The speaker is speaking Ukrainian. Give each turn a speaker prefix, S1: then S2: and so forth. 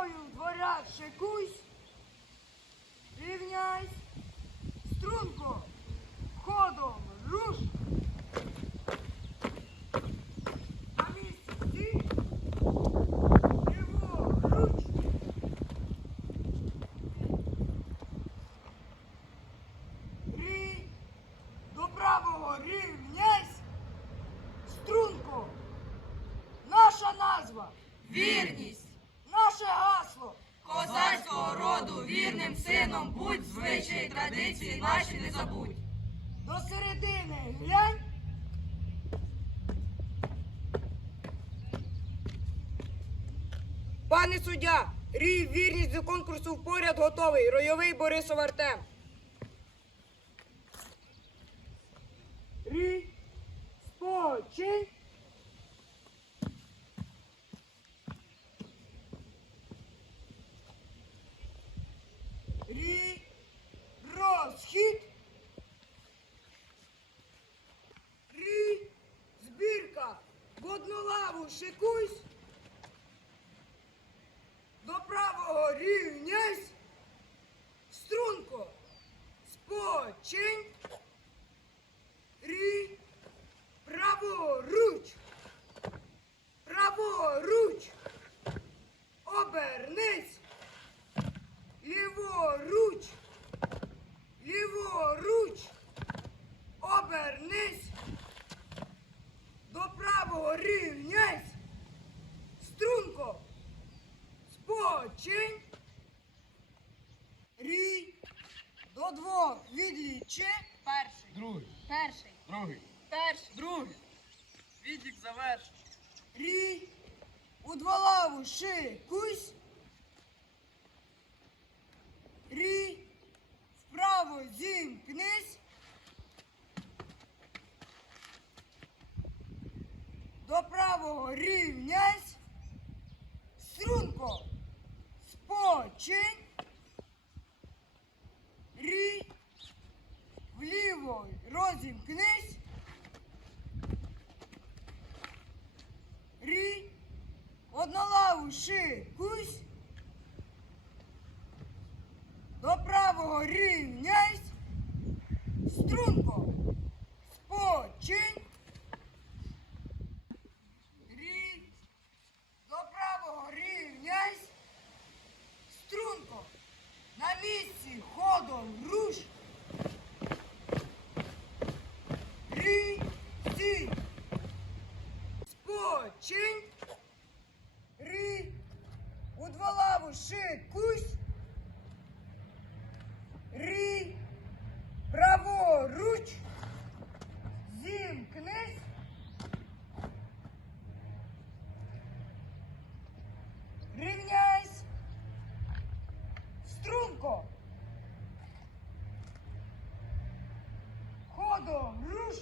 S1: Мною в дворях шикуйсь, рівняйсь, струнко, ходом руш. На місці стій, ліворуч. Рі, до правого рівняйсь, струнко. Наша назва,
S2: Вірність вірним сином будь звичаї традиції наші не забудь.
S1: До середини глянь. Пане суддя, рій вірність до конкурсу в поряд готовий. Ройовий Борисов Артем. Рій, спочинь. Рій, розхід. Рі, збірка, в одну лаву шикуйсь, до правого рівняйсь, струнко, спочинь, рі, праворуч, праворуч, обернись, ліворуч, ліворуч, обернись. До правого рівняйсь. Струнко. Спочинь. Рій. До двох відлічи.
S2: Перший,
S3: Другий,
S2: перший,
S3: другий,
S2: перший,
S3: другий. Відік завершив.
S1: Рій. У два лаву шикуйсь. Рій. Вправо зімкнись. До правого рівняйсь. Струнко. Спочинь. Рій. Вліво розімкнись. Рі. Однолаву шикусь. До правого рівняйсь. Струнко. Спочинь. Рі. До правого рівняйсь. Струнко. На ходом руш. Рі. Стій. Спочинь. Рі. У два лаву шикусь. Рі. Праворуч. Зімкнись. Рівняйсь. Струнко. Ходом руш.